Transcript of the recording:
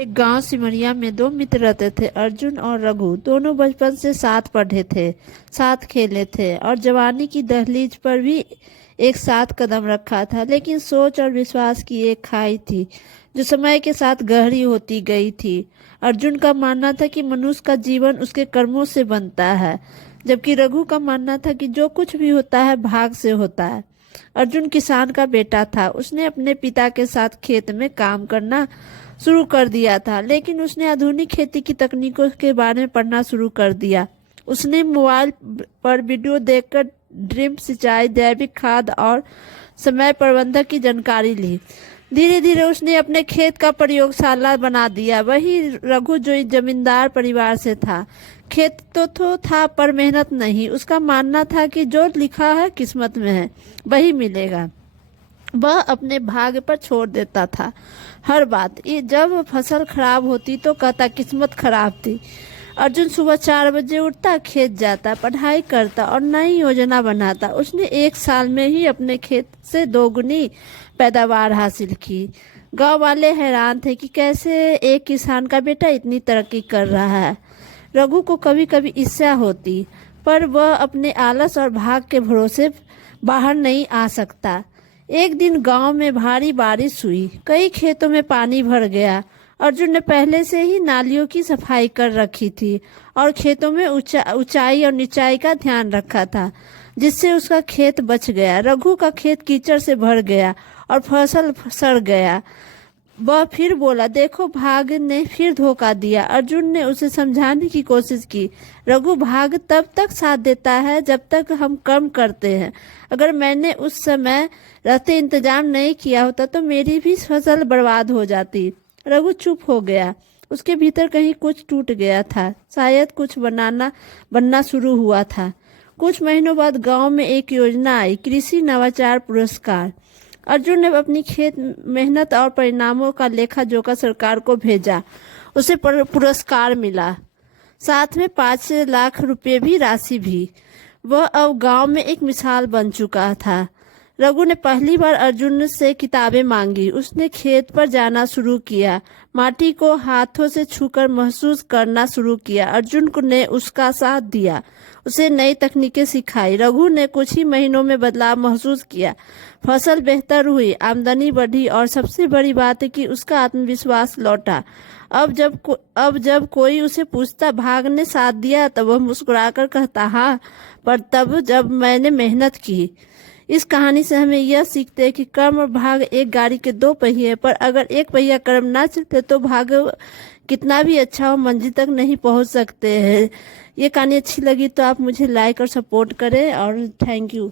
एक गांव सिमरिया में दो मित्र रहते थे। अर्जुन और रघु दोनों बचपन से साथ पढ़े थे, साथ खेले थे और जवानी की दहलीज पर भी एक साथ कदम रखा था। लेकिन सोच और विश्वास की एक खाई थी जो समय के साथ गहरी होती गई थी। अर्जुन का मानना था कि मनुष्य का जीवन उसके कर्मों से बनता है, जबकि रघु का मानना था कि जो कुछ भी होता है भाग से होता है। अर्जुन किसान का बेटा था। उसने अपने पिता के साथ खेत में काम करना शुरू कर दिया था, लेकिन उसने आधुनिक खेती की तकनीकों के बारे में पढ़ना शुरू कर दिया। उसने मोबाइल पर वीडियो देखकर ड्रिप सिंचाई, जैविक खाद और समय प्रबंधन की जानकारी ली। धीरे धीरे उसने अपने खेत का प्रयोगशाला बना दिया। वही रघु जो एक जमींदार परिवार से था, खेत तो था पर मेहनत नहीं। उसका मानना था कि जो लिखा है किस्मत में है वही मिलेगा। वह अपने भाग्य पर छोड़ देता था हर बात। जब फसल खराब होती तो कहता किस्मत खराब थी। अर्जुन सुबह 4 बजे उठता, खेत जाता, पढ़ाई करता और नई योजना बनाता। उसने 1 साल में ही अपने खेत से 2 गुनी पैदावार हासिल की। गांव वाले हैरान थे कि कैसे एक किसान का बेटा इतनी तरक्की कर रहा है। रघु को कभी कभी ईर्ष्या होती, पर वह अपने आलस और भाग के भरोसे बाहर नहीं आ सकता। एक दिन गांव में भारी बारिश हुई, कई खेतों में पानी भर गया। अर्जुन ने पहले से ही नालियों की सफाई कर रखी थी और खेतों में ऊंचाई और निचाई का ध्यान रखा था, जिससे उसका खेत बच गया। रघु का खेत कीचड़ से भर गया और फसल सड़ गया। वह फिर बोला, देखो भाग ने फिर धोखा दिया। अर्जुन ने उसे समझाने की कोशिश की, रघु भाग तब तक साथ देता है जब तक हम कर्म करते हैं। अगर मैंने उस समय रहते इंतजाम नहीं किया होता तो मेरी भी फसल बर्बाद हो जाती। रघु चुप हो गया। उसके भीतर कहीं कुछ टूट गया था, शायद कुछ बनना शुरू हुआ था। कुछ महीनों बाद गांव में एक योजना आई, कृषि नवाचार पुरस्कार। अर्जुन ने अपनी खेत मेहनत और परिणामों का लेखा जोखा सरकार को भेजा। उसे पुरस्कार मिला, साथ में 5 लाख रुपए भी राशि भी। वह अब गांव में एक मिसाल बन चुका था। रघु ने पहली बार अर्जुन से किताबें मांगी। उसने खेत पर जाना शुरू किया, माटी को हाथों से छूकर महसूस करना शुरू किया। अर्जुन ने उसका साथ दिया, उसे नई तकनीकें सिखाई। रघु ने कुछ ही महीनों में बदलाव महसूस किया। फसल बेहतर हुई, आमदनी बढ़ी और सबसे बड़ी बात है कि उसका आत्मविश्वास लौटा। अब जब कोई उसे पूछता भाग ने साथ दिया तब वह मुस्कुराकर कहता, हाँ, पर तब जब मैंने मेहनत की। इस कहानी से हमें यह सीखते हैं कि कर्म और भाग एक गाड़ी के 2 पहिए, पर अगर एक पहिया कर्म ना चलते तो भाग कितना भी अच्छा हो मंजिल तक नहीं पहुंच सकते हैं। ये कहानी अच्छी लगी तो आप मुझे लाइक और सपोर्ट करें और थैंक यू।